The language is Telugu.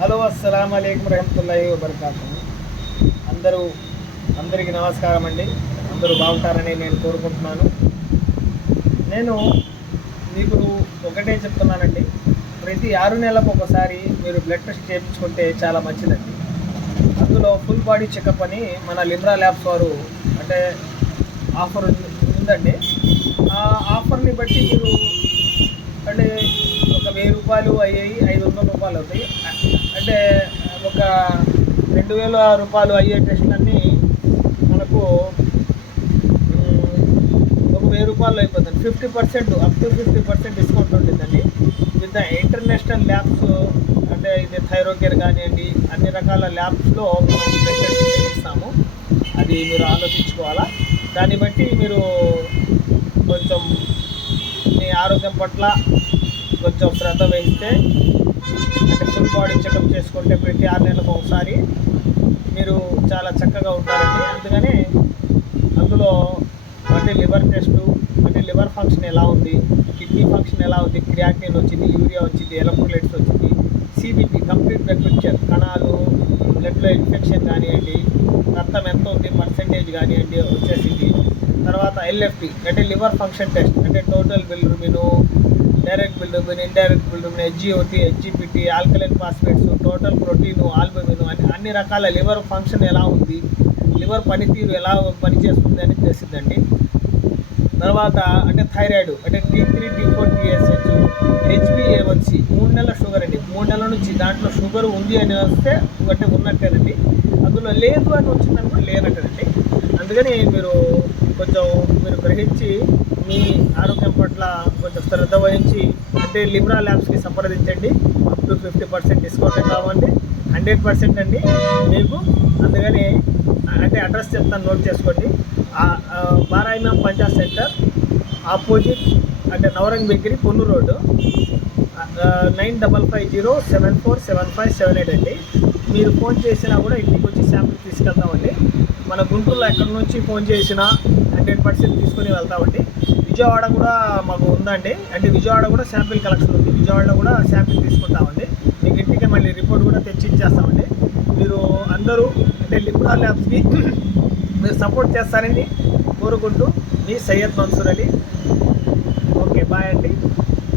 హలో అస్సలం అయికం రహమతుల్లాహి వబర్కాతుహు. అందరికీ నమస్కారం అండి. అందరూ బాగుంటారని నేను కోరుకుంటున్నాను. నేను మీకు ఒకటే చెప్తున్నానండి, ప్రతి 6 నెలలకు ఒకసారి మీరు బ్లడ్ టెస్ట్ చేయించుకుంటే చాలా మంచిదండి. అందులో ఫుల్ బాడీ చెకప్ అని మన లిమ్రా ల్యాబ్స్ వారు అంటే ఆఫర్ ఉందండి. ఆ ఆఫర్ని బట్టి మీరు అంటే ఒక 1000 రూపాయలు అయ్యాయి, 500 రూపాయలు అవుతాయి. అంటే ఒక 2000 రూపాయలు అయ్యే టెస్టులన్నీ మనకు ఒక 1000 రూపాయలు అయిపోతుంది. 50% అప్ టు 50% డిస్కౌంట్ ఉంటుందండి. విత్ ద ఇంటర్నేషనల్ ల్యాబ్స్ అంటే ఇది థైరోకేర్ కానివ్వండి, అన్ని రకాల ల్యాబ్స్లో మనం బ్లడ్ టెస్ట్ చేయిస్తాము. అది మీరు ఆలోచించుకోవాలా. దాన్ని బట్టి మీరు కొంచెం మీ ఆరోగ్యం పట్ల కొంచెం శ్రద్ధ వహిస్తే, అంటే ఫుల్ బాడీ చెకప్ చేసుకుంటే ప్రతి 6 నెలలకు ఒకసారి మీరు చాలా చక్కగా ఉంటారండి. అందుకనే అందులో అంటే లివర్ టెస్టు, అంటే లివర్ ఫంక్షన్ ఎలా ఉంది, కిడ్నీ ఫంక్షన్ ఎలా ఉంది, క్రియాటినిన్ వచ్చింది, యూరియా వచ్చింది, ఎలక్ట్రోలైట్స్ వచ్చింది, సిబిపి కంప్లీట్ బ్లడ్ పిక్చర్, కణాలు, బ్లడ్లో ఇన్ఫెక్షన్ కానివ్వండి, రక్తం ఎంత ఉంది పర్సెంటేజ్ కానివ్వండి వచ్చేసింది. తర్వాత ఎల్ఎఫ్టి అంటే లివర్ ఫంక్షన్ టెస్ట్, అంటే total bilirubin, direct bilirubin, indirect bilirubin, SGOT, SGPT, alkaline phosphates, total protein, albumin అన్ని రకాల లివర్ ఫంక్షన్ ఎలా ఉంది, లివర్ పనితీరు ఎలా పనిచేస్తుంది అని తెలిసిందండి. తర్వాత అంటే థైరాయిడ్ అంటే T3, T4, TSH, HbA1c 3 నెలల షుగర్ అండి. 3 నెలల నుంచి దాంట్లో షుగర్ ఉంది అని వస్తే అంటే ఉన్నట్టేనండి, అందులో లేదు అని వచ్చిందని కూడా లేనట్టేనండి. అందుకని మీరు గ్రహించి మీ ఆరోగ్యం పట్ల కొంచెం శ్రద్ధ వహించి అంటే లిమ్రా ల్యాబ్స్కి సంప్రదించండి. అప్ టు 50% డిస్కౌంట్ కావండి, 100% అండి మీకు. అందుకని అంటే అడ్రస్ చెప్తాను, నోట్ చేసుకోండి. బారాయిమాం పంచాయత్ సెంటర్ ఆపోజిట్ అంటే నవరంగ్ బేకరీ, పొన్ను రోడ్డు, 9550747578 అండి. మీరు ఫోన్ చేసినా కూడా ఇంటికి వచ్చి శాంపిల్ తీసుకెళ్తామండి. మన గుంటూరులో ఎక్కడి నుంచి ఫోన్ చేసినా 100% తీసుకొని వెళ్తామండి. విజయవాడ కూడా మాకు ఉందండి, అంటే విజయవాడ కూడా శాంపిల్ కలెక్షన్ ఉంది. విజయవాడలో కూడా శాంపిల్ తీసుకుంటామండి. మీకు ఇంటికి మళ్ళీ రిపోర్ట్ కూడా తెచ్చి ఇచ్చేస్తామండి. మీరు అందరూ అంటే లిమ్రా ల్యాబ్స్కి మీరు సపోర్ట్ చేస్తారని కోరుకుంటూ మీ సయ్యద్ మన్సూర్ అలీ. ఓకే, బాయ్ అండి.